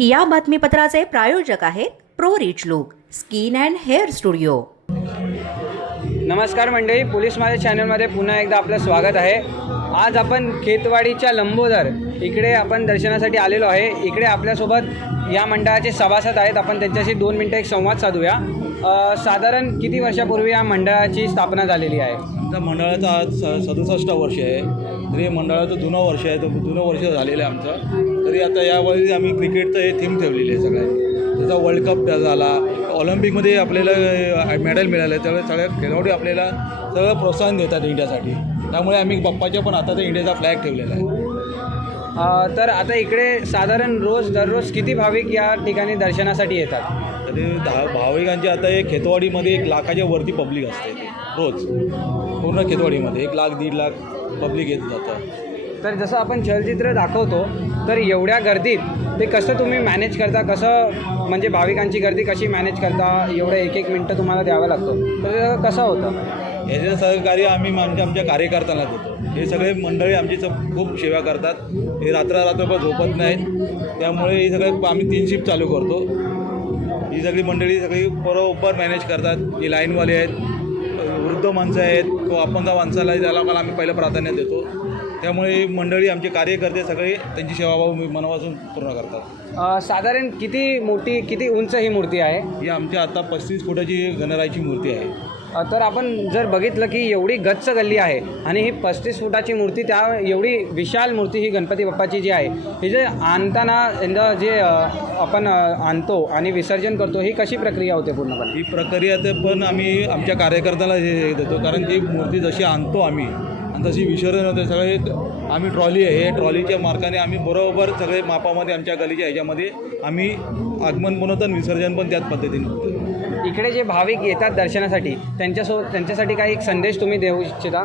या बातमीपत्राचे प्रायोजक आहेत pro rich look skin and hair studio. नमस्कार मंडळी पोलीस माझ्या चॅनलमध्ये पुन्हा एकदा आपलं स्वागत आहे. आज आपण खेतवाडीच्या लंबोदर इकडे आपण दर्शनासाठी आलेलो आहे. इकडे आपल्यासोबत या मंडळाचे सभासद आहेत. आपण त्यांच्याशी दोन मिनटं एक संवाद साधूया. अ, साधारण किती वर्षापूर्वी या मंडळाची स्थापना झालेली आहे? आमच्या मंडळाचं आज स सदुसष्ट वर्ष आहे. तरी मंडळाचं जुनं वर्ष आहे. तर जुनं वर्ष झालेलं आहे आमचं. तरी आता यावेळी आम्ही क्रिकेटचं हे थीम ठेवलेली आहे सगळ्यांनी. त्याचा वर्ल्ड कप त्या झाला ऑलिम्पिकमध्ये आपल्याला मेडल मिळालं आहे त्यामुळे सगळ्या खेळाडू आपल्याला सगळं प्रोत्साहन देतात इंडियासाठी. त्यामुळे आम्ही बाप्पाच्या पण आता इंडियाचा फ्लॅग ठेवलेला आहे. तर आता इकडे साधारण रोज दररोज किती भाविक या ठिकाणी दर्शनासाठी येतात? तरी दहा भाविकांची आता एक खेतवाडीमध्ये एक लाखाच्या वरती पब्लिक असते. रोज. पूर्ण खेतवाडीमध्ये. एक लाख दीड लाख पब्लिक येत जातं. तर जसं आपण चलचित्र दाखवतो तर एवढ्या गर्दीत ते कसं तुम्ही मॅनेज करता? कसं म्हणजे भाविकांची गर्दी कशी मॅनेज करता? एवढं एक एक मिनटं तुम्हाला द्यावं लागतं. तर ते कसं होतं? याचे सहकार्य आम्ही आमच्या आमच्या कार्यकर्त्यांना देतो. हे सगळे मंडळी आमची खूप सेवा करतात. हे रात्ररात्रभर झोपत नाहीत. त्यामुळे हे सगळे आम्ही तीन शिफ्ट चालू करतो. ही सगळी मंडळी सगळी बरोबर मॅनेज करतात. ही लाईनवाले आहेत वृद्ध माणसं आहेत किंवा अपंग माणसाला त्याला मला आम्ही पहिलं प्राधान्य देतो. त्यामुळे मंडळी आमचे कार्यकर्ते सगळे त्यांची सेवाभाव मनापासून पूर्ण करतात. अं, साधारण किती मोठी किती उंच ही मूर्ती आहे? ही आमच्या आता पस्तीस फुटाची गणरायची मूर्ती आहे. अं, तर आपण जर बघितलं की एवढी गच्च गल्ली आहे आणि ही पस्तीस फुटाची मूर्ती त्या एवढी विशाल मूर्ती ही गणपती बाप्पाची जी आहे ही जे आणताना यंदा जे अं, आपण अं, आणतो आणि विसर्जन करतो ही कशी प्रक्रिया होते पूर्णपणे? ही प्रक्रिया तर पण आम्ही आमच्या कार्यकर्त्याला हे देतो कारण ती मूर्ती जशी आणतो आम्ही आणि तशी विसर्जन होते सगळे आम्ही ट्रॉली आहे. हे ट्रॉलीच्या मार्गाने आम्ही बरोबर सगळे मापामध्ये आमच्या गलीच्या ह्याच्यामध्ये आम्ही आगमन पण होतं आणि विसर्जन पण त्याच पद्धतीने होतं. इकडे जे भाविक येतात दर्शनासाठी त्यांच्यासोबत त्यांच्यासाठी काही एक संदेश तुम्ही देऊ इच्छिता?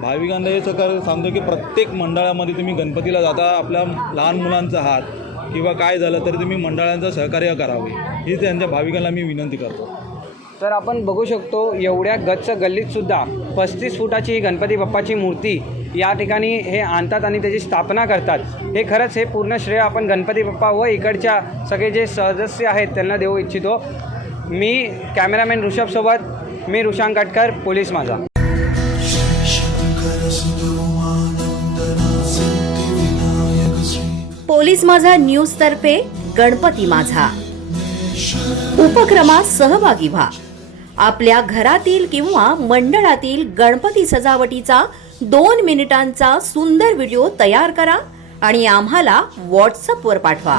भाविकांना हे सगळं सांगतो की प्रत्येक मंडळामध्ये तुम्ही गणपतीला जाता. आपल्या लहान मुलांचा हात किंवा काय झालं तरी तुम्ही मंडळांचं सहकार्य करावे. ही त्यांच्या भाविकांना मी विनंती करतो. तर आपण बघू शकतो एवढ्या गच्च गल्लीतसुद्धा पस्तीस फुटाची ही गणपती बाप्पाची मूर्ती या ठिकाणी हे आणतात आणि त्याची स्थापना करतात. हे खरंच हे पूर्ण श्रेय आपण गणपती बाप्पा व इकडच्या सगळे जे सदस्य आहेत त्यांना देऊ इच्छितो. मी कॅमेरामॅन ऋषभसोबत मी Rushank Katkar police Majha. Police Majha news तर्फे गणपती माझा. उपक्रमात सहभागी व्हा. आपल्या घरातील किंवा मंडळातील गणपती सजावटीचा दोन मिनिटांचा सुंदर व्हिडिओ तयार करा आणि आम्हाला व्हॉट्सअपवर पाठवा.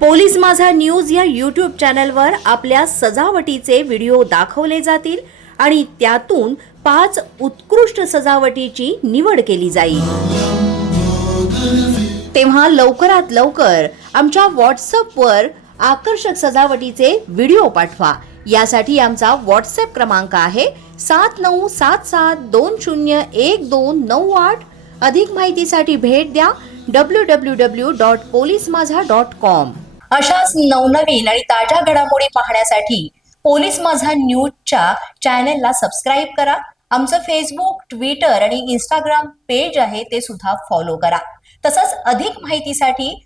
पोलीस माझा न्यूज या यूट्यूब चॅनलवर आपल्या सजावटीचे व्हिडिओ दाखवले जातील आणि त्यातून पाच उत्कृष्ट सजावटीची निवड केली जाईल. तेव्हा लवकरात लवकर आमच्या व्हॉट्सअपवर आकर्षक सजावटीचे व्हिडिओ पाठवा. यासाठी आमचा व्हॉट्सअप क्रमांक आहे सात नऊ सात सात दोन शून्य एक दोन नऊ आठ. अधिक माहितीसाठी भेट द्या W W W dot police Majha dot com अशाच नवनवीन आणि ताज्या घडामोडी पाहण्यासाठी पोलीस माझा न्यूजच्या चॅनेलला सबस्क्राईब करा. आमचं फेसबुक ट्विटर आणि इंस्टाग्राम पेज आहे ते सुद्धा फॉलो करा. तसंच अधिक माहितीसाठी